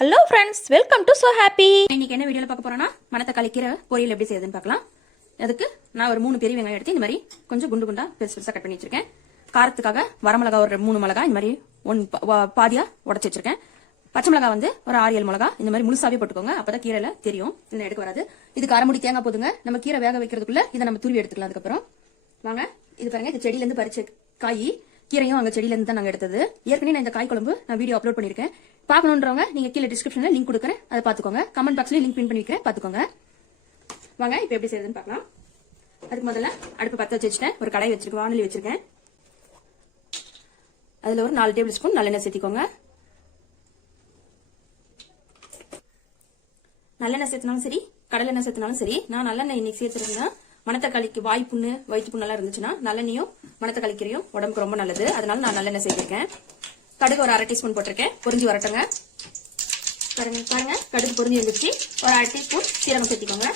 Hello friends, welcome to so happy. இன்னைக்கு என்ன வீடியோல பார்க்க போறோம்னா மணத்தக்காளி கீரை பொரியல் எப்படி செய்யுதுன்னு பார்க்கலாம். அதுக்கு நான் ஒரு 3 பெரிய வெங்காயம் எடுத்து இந்த மாதிரி கொஞ்சம் குண்டு குண்டா பெருசா கட் பண்ணி வச்சிருக்கேன். காரத்துக்காக வரமிளகா ஒரு 3 மிளகா இந்த மாதிரி பாதியா உடச்சி வச்சிருக்கேன். பச்சை மிளகா வந்து ஒரு 6-7 மிளகா இந்த மாதிரி முழுசாவே போட்டுக்கோங்க, அப்பதான் கீரையில தெரியும், இல்லை எடுக்க வராது. இதுக்கு அரை முடி தேங்காய் போதுங்க. நம்ம கீரை வேக வைக்கிறதுக்குள்ள இதை நம்ம துருவி எடுத்துக்கலாம். அதுக்கப்புறம் வாங்க, இது பாருங்க, இது செடியில இருந்து பறிச்ச காய். கீரையும் அங்க செடியில இருந்து தான் நாங்க எடுத்தது. ஏற்கனவே நான் இந்த காய் குழம்பு நான் வீடியோ அப்லோட் பண்ணிருக்கேன். பார்க்கணுன்றவங்க நீங்க கீழே டிஸ்கிரிப்ஷன்ல லிங்க் கொடுக்குறேன், அதை பாத்துக்கோங்க. கமெண்ட் பாக்ஸ்லயும் லிங்க் பின் பண்ணி வைக்கிறேன், பாத்துக்கோங்க. வாங்க இப்ப எப்படி செய்யறதுன்னு பார்க்கலாம். அதுக்கு முதல்ல அடுப்பு பத்த வச்சுட்டேன். ஒரு கடாய் வச்சிருக்கேன், வானொலி வச்சிருக்கேன். அதுல ஒரு 4 டேபிள் ஸ்பூன் நல்லெண்ணெய் சேர்த்திக்கோங்க. நல்லெண்ணெய் சேர்த்தினாலும் சரி, கடலெண்ணெய் சேர்த்தினாலும் சரி. நான் நல்லெண்ணெய் இன்னைக்கு சேர்த்துருக்கேன்னா மணத்தக்காளிக்கு வாய் புண்ணு வயிற்று புண்ணெல்லாம் இருந்துச்சுன்னா நல்லெண்ணையும் மணத்தக்காளி கீரையும் உடம்புக்கு ரொம்ப நல்லது. அதனால நான் நல்லெண்ணெய் சேர்த்திருக்கேன். கடுகு ஒரு 1/2 டீஸ்பூன் போட்டிருக்கேன். பொரிஞ்சு வரட்டுங்க. பாருங்க, கடுகு பொரிஞ்சு வந்துச்சு. ஒரு 1/2 டீஸ்பூன் சீரகம் சேர்த்திக்கோங்க.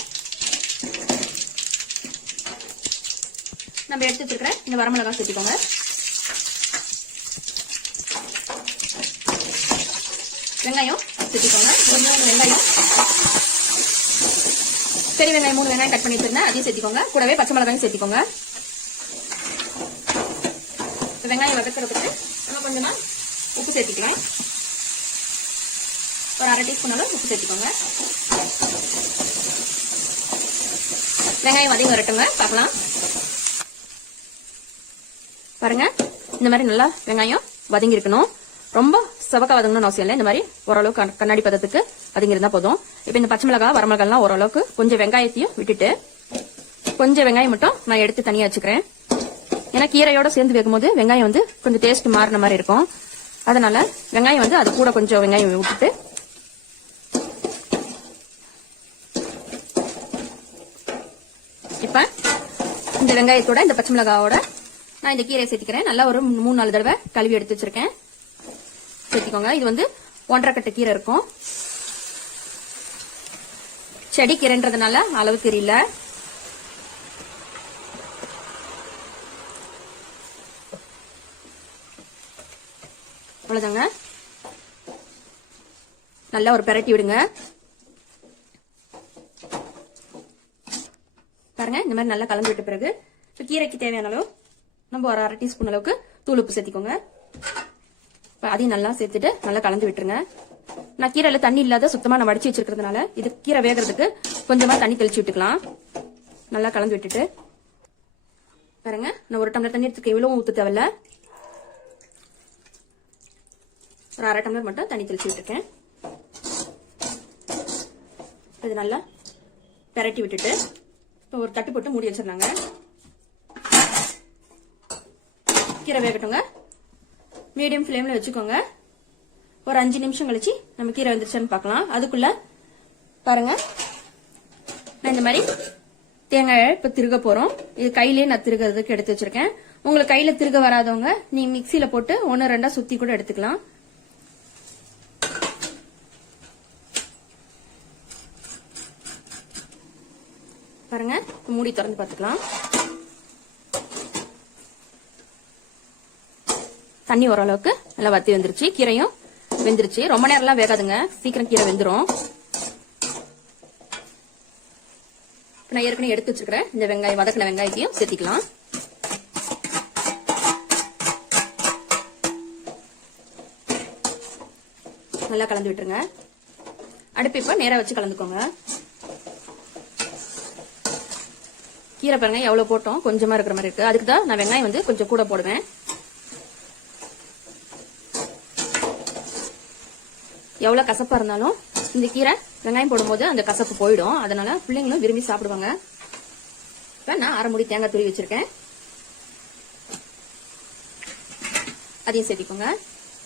நம்ம எடுத்து வச்சிருக்கிற இந்த வரமிளகாய் சேர்த்திக்கோங்க. வெங்காயம் சேர்த்திக்கோங்க. ஒரு 3 வெங்காயம், பெரிய வெங்காயம் 3 வெங்காயம் கட் பண்ணி வச்சிருந்தேன், அதையும் சேர்த்திக்கோங்க. கூடவே பச்சை மிளகாயும் சேர்த்திக்கோங்க. வெங்காயம் வதக்கிறதுக்கு நம்ம கொஞ்சமா உப்பு சேர்த்திக்கலாம். ஒரு 1/2 டீஸ்பூன் அளவு உப்பு சேர்த்திக்கோங்க. வெங்காயம் வதங்கி வரட்டுங்க, பார்க்கலாம். பாருங்க, இந்த மாதிரி நல்லா வெங்காயம் வதங்கி இருக்கணும். ரொம்ப செவக்க வதங்கணும்னு அவசியம் இல்லை. இந்த மாதிரி ஓரளவுக்கு கண்ணாடி பதத்துக்கு வதங்கி இருந்தா போதும். இப்ப இந்த பச்சை மிளகா வரமிளகாலாம் ஓரளவுக்கு கொஞ்சம் வெங்காயத்தையும் விட்டுட்டு கொஞ்சம் வெங்காயம் மட்டும் நான் எடுத்து தனியா வச்சுக்கிறேன். ஏன்னா கீரையோட சேர்ந்து வைக்கும்போது வெங்காயம் வந்து கொஞ்சம் டேஸ்ட் மாறின மாதிரி இருக்கும். அதனால வெங்காயம் வந்து அது கூட கொஞ்சம் வெங்காயம் விட்டுட்டு இப்ப இந்த வெங்காயத்தோட இந்த பச்சை மிளகாவோட நான் இந்த கீரையை சேர்த்திக்கிறேன். நல்லா ஒரு 3-4 தடவை கழுவி எடுத்து வச்சிருக்கேன், சேர்த்திக்கோங்க. இது வந்து 1.5 கட்டு கீரை இருக்கும். செடி கீரைன்றதுனால அளவு தெரியல. அவ்வளவுதாங்க. நல்லா ஒரு பெரட்டி விடுங்க. பாருங்க, இந்த மாதிரி நல்லா கலந்து விட்ட பிறகு கீரைக்கு தேவையான அளவு நம்ம ஒரு 1/2 டீஸ்பூன் அளவுக்கு தூள் உப்பு சேர்த்திக்கோங்க. அதையும் நல்லா சேர்த்துட்டு நல்லா கலந்து விட்டுருங்க. நான் கீரையில தண்ணி இல்லாத சுத்தமா நான் வடிச்சு வச்சிருக்கிறதுனால இது கீரை வேகிறதுக்கு கொஞ்சமா தண்ணி தெளிச்சு விட்டுக்கலாம். நல்லா கலந்து விட்டுட்டு பாருங்க, நான் 1 டம்ளர் தண்ணி எடுத்துக்க, இவ்வளவு ஊத்த தேவையில்ல. ஒரு 1/2 டம்ளர் மட்டும் தண்ணி தெளிச்சு விட்டுருக்கேன். இது நல்லா பெரட்டி விட்டுட்டு இப்போ ஒரு தட்டு போட்டு மூடி வச்சிருந்தாங்க. கீரை வேகட்டுங்க. மீடியம் ஃப்ளேம்ல வச்சுக்கோங்க. ஒரு 5 நிமிஷம் கழிச்சு நம்ம கீரை வந்துருச்சுன்னு பார்க்கலாம். அதுக்குள்ள பாருங்க, நான் இந்த மாதிரி தேங்காய் இப்ப திருக போறோம். இது கையிலேயே நான் திருகிறதுக்கு எடுத்து வச்சிருக்கேன். உங்களுக்கு கையில திருக வராதவங்க நீங்க மிக்சியில போட்டு 1-2 சுத்தி கூட எடுத்துக்கலாம். பாருங்க, மூடி திறந்து பார்த்துக்கலாம். தண்ணி ஓரளவுக்கு நல்லா வத்தி வந்துருச்சு. கீரையும் வெந்துருச்சு. ரொம்ப நேரம்லாம் வேகாதுங்க, சீக்கிரம் கீரை வெந்துரும். நான் ஏற்கனவே எடுத்து வச்சிருக்கிறேன் இந்த வெங்காயம், வதக்கின வெங்காயத்தையும் சேர்த்திக்கலாம். நல்லா கலந்து விட்டுருங்க. அடுப்பு இப்ப நேரா வச்சு கலந்துக்கோங்க. கீரை பாருங்க எவ்வளவு போட்டோம், கொஞ்சமா இருக்கிற மாதிரி இருக்கு. அதுக்கு தான் நான் வெங்காயம் வந்து கொஞ்சம் கூட போடுவேன். எவ்வளவு கசப்பா இருந்தாலும் இந்த கீரை வெங்காயம் போடும்போது அந்த கசப்பு போயிடும். அதனால பிள்ளைங்களும் விரும்பி சாப்பிடுவாங்க. இப்ப நான் 1/2 முடி தேங்காய் துருவி வச்சிருக்கேன், அதையும் சேர்த்திக்கோங்க.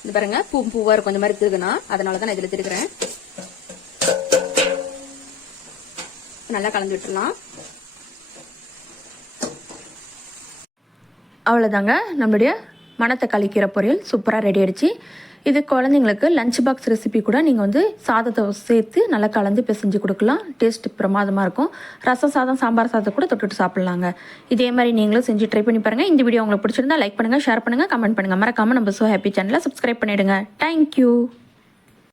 இது பாருங்க, பூவா இருக்கும் இந்த மாதிரி திருகுனா, அதனாலதான் நான் இதுல திருகிறேன். நல்லா கலந்து விட்டுலாம். அவ்வளோதாங்க, நம்மளுடைய மணத்தக்காளி கீரை பொரியல் சூப்பராக ரெடி ஆயிடுச்சு. இது குழந்தைங்களுக்கு லஞ்ச் பாக்ஸ் ரெசிபி கூட நீங்கள் வந்து சாதத்தை சேர்த்து நல்லா கலந்து பிசைஞ்சு கொடுக்கலாம். டேஸ்ட் பிரமாதமாக இருக்கும். ரசம் சாதம், சாம்பார் சாதத்தை கூட தொட்டுட்டு சாப்பிட்லாங்க. இதே மாதிரி நீங்களும் செஞ்சு ட்ரை பண்ணி பாருங்கள். இந்த வீடியோ உங்களுக்கு பிடிச்சிருந்தா லைக் பண்ணுங்கள், ஷேர் பண்ணுங்கள், கமெண்ட் பண்ணுங்கள். மறக்காமல் நம்ம சோ ஹாப்பி சேனலை சப்ஸ்கிரைப் பண்ணிவிடுங்க. தேங்க்யூ.